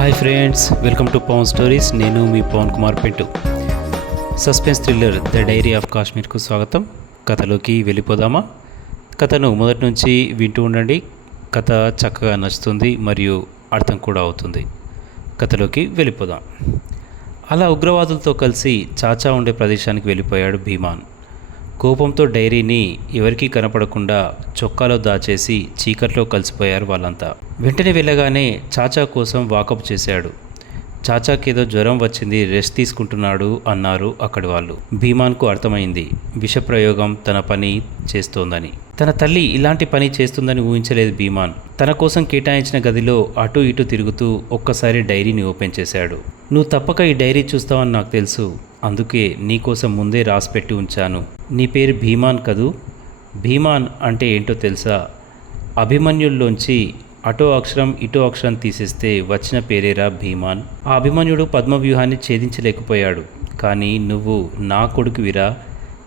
Hi friends welcome to Pavan stories. నేను మీ Pavan Kumar పెంటు suspense thriller the diary of కాశ్మీర్కు స్వాగతం. కథలోకి వెళ్ళిపోదామా? కథను మొదటి నుంచి వింటూ ఉండండి. కథ చక్కగా నచ్చుతుంది మరియు అర్థం కూడా అవుతుంది. కథలోకి వెళ్ళిపోదాం. అలా ఉగ్రవాదులతో కలిసి చాచా ఉండే ప్రదేశానికి వెళ్ళిపోయాడు భీమాన్. కోపంతో డైరీని ఎవరికీ కనపడకుండా చొక్కాలో దాచేసి చీకట్లో కలిసిపోయారు వాళ్ళంతా. వెంటనే వెళ్ళగానే చాచా కోసం వాకప్ చేశాడు. చాచాకేదో జ్వరం వచ్చింది రెస్ట్ తీసుకుంటున్నాడు అన్నారు అక్కడి వాళ్ళు. భీమాన్కు అర్థమైంది విషప్రయోగం తన పని చేస్తోందని. తన తల్లి ఇలాంటి పని చేస్తుందని ఊహించలేదు భీమాన్. తన కోసం కేటాయించిన గదిలో అటు ఇటు తిరుగుతూ ఒక్కసారి డైరీని ఓపెన్ చేశాడు. నువ్వు తప్పక ఈ డైరీ చూస్తావని నాకు తెలుసు. అందుకే నీకోసం ముందే రాసిపెట్టి ఉంచాను. నీ పేరు భీమాన్ కదూ? భీమాన్ అంటే ఏంటో తెలుసా? అభిమన్యుల్లోంచి అటో అక్షరం ఇటో అక్షరం తీసేస్తే వచ్చిన పేరేరా భీమాన్. ఆ అభిమన్యుడు పద్మవ్యూహాన్ని ఛేదించలేకపోయాడు. కానీ నువ్వు నా కొడుకువిరా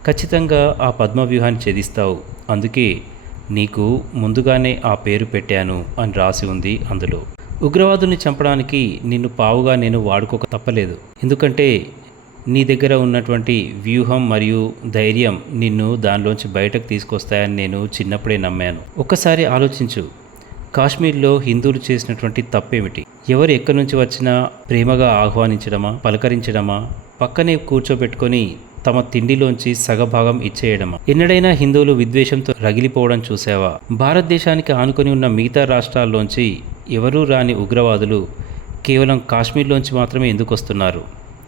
ఖచ్చితంగా ఆ పద్మవ్యూహాన్ని ఛేదిస్తావు. అందుకే నీకు ముందుగానే ఆ పేరు పెట్టాను అని రాసి ఉంది అందులో. ఉగ్రవాదుని చంపడానికి నిన్ను పావుగా నేను వాడుకోక తప్పలేదు. ఎందుకంటే నీ దగ్గర ఉన్నటువంటి వ్యూహం మరియు ధైర్యం నిన్ను దానిలోంచి బయటకు తీసుకొస్తాయని నేను చిన్నప్పుడే నమ్మాను. ఒక్కసారి ఆలోచించు. కాశ్మీర్లో హిందువులు చేసినటువంటి తప్పేమిటి? ఎవరు ఎక్కడి నుంచి వచ్చినా ప్రేమగా ఆహ్వానించడమా పలకరించడమా పక్కనే కూర్చోబెట్టుకొని తమ తిండిలోంచి సగభాగం ఇచ్చేయడమా? ఎన్నడైనా హిందువులు విద్వేషంతో రగిలిపోవడం చూసావా భారతదేశానికి ఆనుకొని ఉన్న మిగతా రాష్ట్రాల్లోంచి ఎవరూ రాని ఉగ్రవాదులు కేవలం కాశ్మీర్లోంచి మాత్రమే ఎందుకు వస్తున్నారు?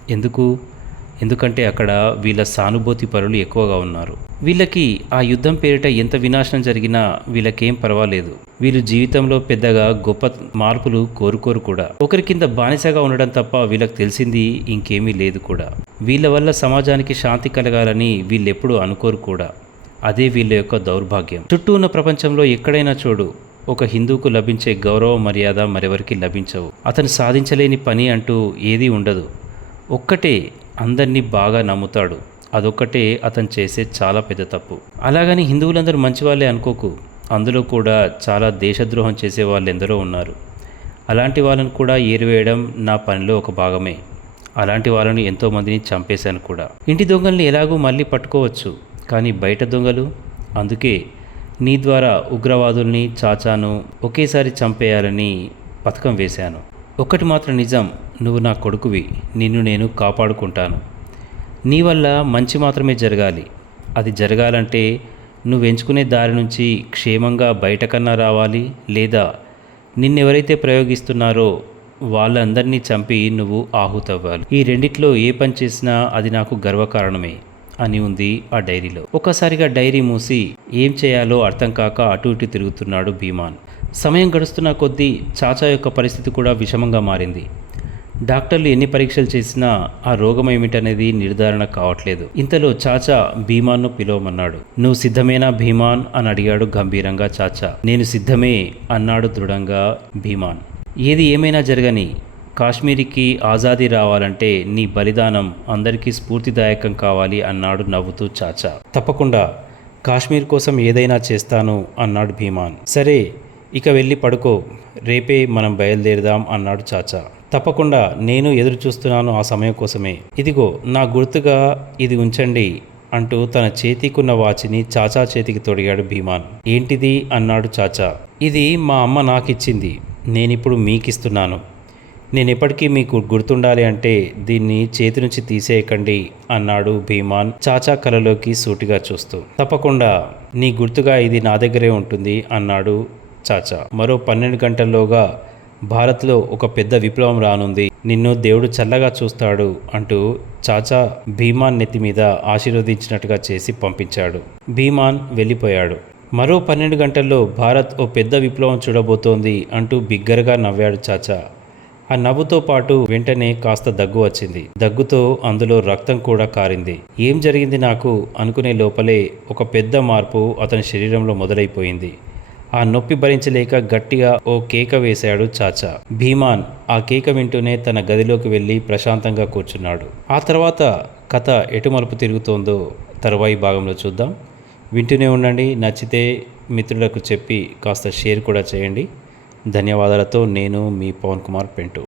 ఎందుకు? ఎందుకంటే అక్కడ వీళ్ళ సానుభూతి పరులు ఎక్కువగా ఉన్నారు. వీళ్ళకి ఆ యుద్ధం పేరిట ఎంత వినాశనం జరిగినా వీళ్ళకేం పర్వాలేదు. వీళ్ళు జీవితంలో పెద్దగా గొప్ప మార్పులు కోరుకోరు కూడా. ఒకరి కింద బానిసగా ఉండడం తప్ప వీళ్ళకి తెలిసింది ఇంకేమీ లేదు కూడా. వీళ్ళ వల్ల సమాజానికి శాంతి కలగాలని వీళ్ళెప్పుడూ అనుకోరు కూడా. అదే వీళ్ళ యొక్క దౌర్భాగ్యం. చుట్టూ ఉన్న ప్రపంచంలో ఎక్కడైనా చూడు ఒక హిందూకు లభించే గౌరవ మర్యాద మరెవరికి లభించవు. అతను సాధించలేని పని అంటూ ఏదీ ఉండదు. ఒక్కటే అందరినీ బాగా నమ్ముతాడు. అదొక్కటే అతను చేసే చాలా పెద్ద తప్పు. అలాగని హిందువులందరూ మంచివాళ్ళే అనుకోకు. అందులో కూడా చాలా దేశద్రోహం చేసే వాళ్ళు ఎందరో ఉన్నారు. అలాంటి వాళ్ళని కూడా ఏరివేయడం నా పనిలో ఒక భాగమే. అలాంటి వాళ్ళని ఎంతోమందిని చంపేశాను కూడా. ఇంటి దొంగల్ని ఎలాగూ మళ్ళీ పట్టుకోవచ్చు. కానీ బయట దొంగలు? అందుకే నీ ద్వారా ఉగ్రవాదుల్ని చాచాను ఒకేసారి చంపేయాలని పథకం వేశాను. ఒక్కటి మాత్రం నిజం. నువ్వు నా కొడుకువి నిన్ను నేను కాపాడుకుంటాను. నీ వల్ల మంచి మాత్రమే జరగాలి. అది జరగాలంటే నువ్వు ఎంచుకునే దారి నుంచి క్షేమంగా బయటకన్నా రావాలి లేదా నిన్నెవరైతే ప్రయోగిస్తున్నారో వాళ్ళందరినీ చంపి నువ్వు ఆహుతవ్వాలి. ఈ రెండిట్లో ఏ పని చేసినా అది నాకు గర్వకారణమే అని ఉంది ఆ డైరీలో. ఒక్కసారిగా డైరీ మూసి ఏం చేయాలో అర్థం కాక అటు ఇటు తిరుగుతున్నాడు భీమాన్. సమయం గడుస్తున్న కొద్దీ చాచా యొక్క పరిస్థితి కూడా విషమంగా మారింది. డాక్టర్లు ఎన్ని పరీక్షలు చేసినా ఆ రోగం ఏమిటనేది నిర్ధారణ కావట్లేదు. ఇంతలో చాచా భీమాన్ను పిలవమన్నాడు. నువ్వు సిద్ధమేనా భీమాన్? అని అడిగాడు గంభీరంగా చాచా. నేను సిద్ధమే అన్నాడు దృఢంగా భీమాన్. ఏది ఏమైనా జరగని కాశ్మీరికి ఆజాదీ రావాలంటే నీ బలిదానం అందరికీ స్ఫూర్తిదాయకం కావాలి అన్నాడు నవ్వుతూ చాచా. తప్పకుండా కాశ్మీర్ కోసం ఏదైనా చేస్తాను అన్నాడు భీమాన్. సరే ఇక వెళ్ళి పడుకో రేపే మనం బయలుదేరదాం అన్నాడు చాచా. తప్పకుండా నేను ఎదురు చూస్తున్నాను ఆ సమయం కోసమే. ఇదిగో నా గుర్తుగా ఇది ఉంచండి అంటూ తన చేతికున్న వాచిని చాచా చేతికి తొడిగాడు భీమాన్. ఏంటిది? అన్నాడు చాచా. ఇది మా అమ్మ నాకిచ్చింది. నేనిప్పుడు మీకిస్తున్నాను. నేను ఎప్పటికీ మీకు గుర్తుండాలి అంటే దీన్ని చేతి నుంచి తీసేయకండి అన్నాడు భీమాన్ చాచా కలలోకి సూటిగా చూస్తూ. తప్పకుండా నీ గుర్తుగా ఇది నా దగ్గరే ఉంటుంది అన్నాడు చాచా. మరో పన్నెండు గంటల్లోగా భారత్లో ఒక పెద్ద విప్లవం రానుంది. నిన్ను దేవుడు చల్లగా చూస్తాడు అంటూ చాచా భీమాన్ నెత్తి మీద ఆశీర్వదించినట్టుగా చేసి పంపించాడు. భీమాన్ వెళ్ళిపోయాడు. మరో పన్నెండు గంటల్లో భారత్ ఓ పెద్ద విప్లవం చూడబోతోంది అంటూ బిగ్గరగా నవ్వాడు చాచా. ఆ నవ్వుతో పాటు వెంటనే కాస్త దగ్గు వచ్చింది. దగ్గుతో అందులో రక్తం కూడా కారింది. ఏం జరిగింది నాకు అనుకునే లోపలే ఒక పెద్ద మార్పు అతని శరీరంలో మొదలైపోయింది. ఆ నొప్పి భరించలేక గట్టిగా ఓ కేక వేశాడు చాచా. భీమాన్ ఆ కేక వింటూనే తన గదిలోకి వెళ్ళి ప్రశాంతంగా కూర్చున్నాడు. ఆ తర్వాత కథ ఎటు మలుపు తిరుగుతోందో తరువాయి భాగంలో చూద్దాం. వింటూనే ఉండండి నచ్చితే మిత్రులకు చెప్పి కాస్త షేర్ కూడా చేయండి. ధన్యవాదాలతో నేను మీ పవన్ కుమార్ పెంటు.